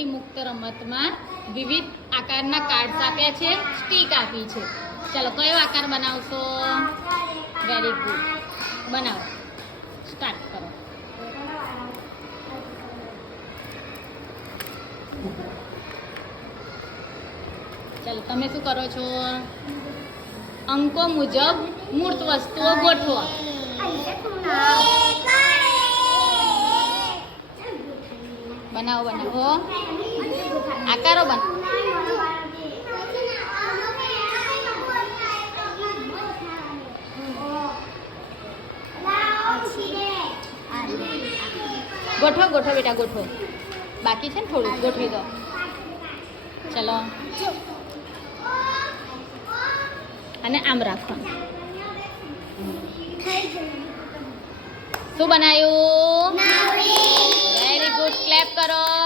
લાકડી મુક્ત રમતમાં વિવિધ આકારના કાર્ડ્સ આપ્યા છે, સ્ટીક આપી છે. ચાલો કયો આકાર બનાવશો? વેરી ગુડ, બનાવો, સ્ટાર્ટ કરો. ચાલો તમે શું કરો છો? અંકો મુજબ મૂર્ત વસ્તુઓ ગોઠવો. બનાવો બનાવો, આકારો બનાવો. ગોઠવો ગોઠવો બેટા, ગોઠવો. બાકી છે ને થોડું, ગોઠવી દો. ચલો, અને આમ રાખવાનું. શું બનાવ્યું? વેરી ગુડ, ક્લેપ કરો.